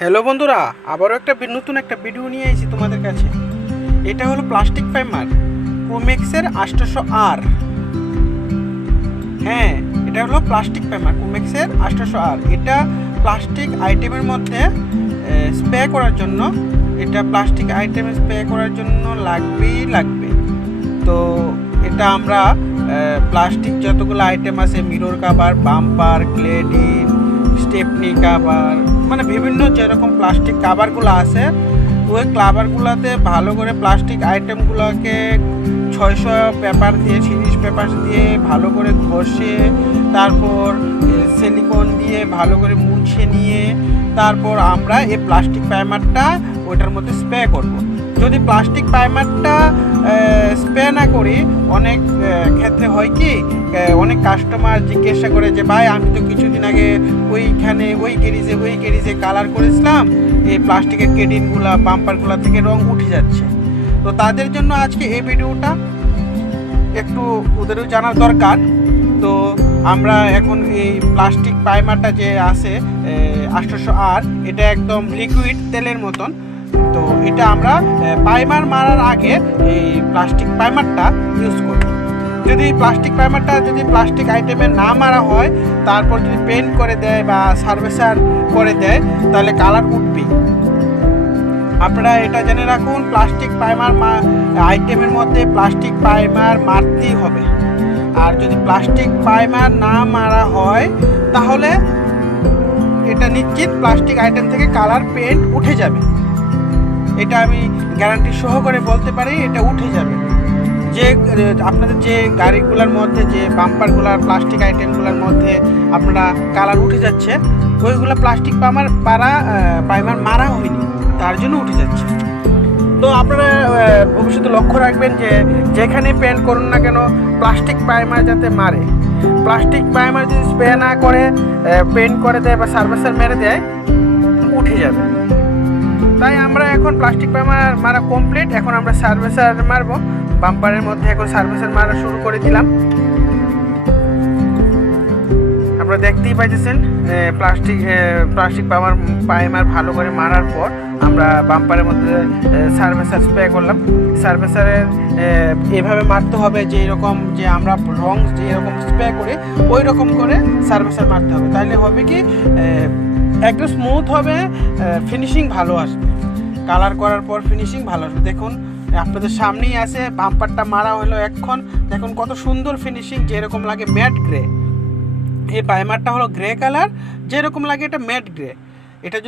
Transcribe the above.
Hello বন্ধুরা, আবারও নতুন একটা ভিডিও নিয়ে এসেছি তোমাদের কাছে। এটা হলো প্লাস্টিক প্রাইমার কোমেক্সের 800R। হ্যাঁ, এটা হলো প্লাস্টিক প্রাইমার কোমেক্সের 800R। এটা প্লাস্টিক আইটেমের মধ্যে স্প্রে করার জন্য, লাগবে। তো এটা আমরা প্লাস্টিক যতগুলো আইটেম আছে, mirror cover, bumper, cladding, stepney cover, মানে বিভিন্ন যেরকম প্লাস্টিক কাভারগুলো আছে, ওই কাভারগুলোতে ভালো করে প্লাস্টিক আইটেমগুলোকে 600 পেপার দিয়ে, সিরিজ পেপার দিয়ে ভালো করে ঘষে, তারপর সিলিকন দিয়ে ভালো করে মুছে নিয়ে তারপর আমরা এই প্লাস্টিক প্রাইমারটা ওইটার মধ্যে স্প্রে করব। যদি প্লাস্টিক প্রাইমারটা স্প্রে না করি, অনেক ক্ষেত্রে হয় কি, অনেক কাস্টমার জিজ্ঞাসা করে যে ভাই, আমি তো কিছুদিন আগে ওই গ্যারেজে কালার করেছিলাম, এই প্লাস্টিকের কেডিনগুলা, বাম্পারগুলা থেকে রং উঠে যাচ্ছে। তো তাদের জন্য আজকে এই ভিডিওটা একটু ওদেরও জানার দরকার। তো আমরা এখন এই প্লাস্টিক প্রাইমারটা যে আছে 800R, এটা একদম লিকুইড তেলের মতন। তো এটা আমরা প্রাইমার মারার আগে এই প্লাস্টিক প্রাইমারটা ইউজ করি। যদি প্লাস্টিক আইটেমে না মারা হয়, তারপর যদি পেন্ট করে দেয় বা সার্ভিসার করে দেয়, তাহলে কালার উঠবে। আপনারা এটা জেনে রাখুন, প্লাস্টিক প্রাইমার আইটেমের মধ্যে প্লাস্টিক প্রাইমার মারতেই হবে। আর যদি প্লাস্টিক প্রাইমার না মারা হয়, তাহলে এটা নিশ্চিত প্লাস্টিক আইটেম থেকে কালার পেন্ট উঠে যাবে। এটা আমি গ্যারান্টি সহকারে বলতে পারি, এটা উঠে যাবে। যে আপনাদের যে গাড়িগুলোর মধ্যে যে বাম্পারগুলার প্লাস্টিক আইটেমগুলোর মধ্যে আপনারা কালার উঠে যাচ্ছে, ওইগুলো প্লাস্টিক প্রাইমার মারা হয়নি, তার জন্য উঠে যাচ্ছে। তো আপনারা ভবিষ্যতে লক্ষ্য রাখবেন যে যেখানে পেন্ট করুন না কেন, প্লাস্টিক প্রাইমার যাতে মারে। প্লাস্টিক প্রাইমার যদি স্প্রে না করে পেন্ট করে দেয় বা সার্ভিসার মেরে দেয়, উঠে যাবে। তাই আমরা এখন প্লাস্টিক প্রাইমার মারা কমপ্লিট, এখন আমরা সার্ভিসার মারবো। বাম্পারের মধ্যে এখন সার্ভিসার মারা শুরু করে দিলাম। আপনারা দেখতেই পাইতেছেন, প্লাস্টিক প্রাইমার ভালো করে মারার পর আমরা বাম্পারের মধ্যে সার্ভিসার স্প্রে করলাম। সার্ভিসারের এভাবে মারতে হবে, যে এরকম যে আমরা রং যে এরকম স্প্রে করি, ওই রকম করে সার্ভিসার মারতে হবে। তাহলে হবে কি, একদম স্মুথ হবে, ফিনিশিং ভালো আসবে। কালার করার পর ফিনিশিং ভালো আসবে। দেখুন, আপনাদের সামনেই আছে, বাম্পারটা মারা হলো এখন। দেখুন কত সুন্দর ফিনিশিং, যেরকম লাগে ম্যাট গ্রে। এই প্রাইমারটা হলো গ্রে কালার, যেরকম লাগে এটা ম্যাট গ্রে। এটা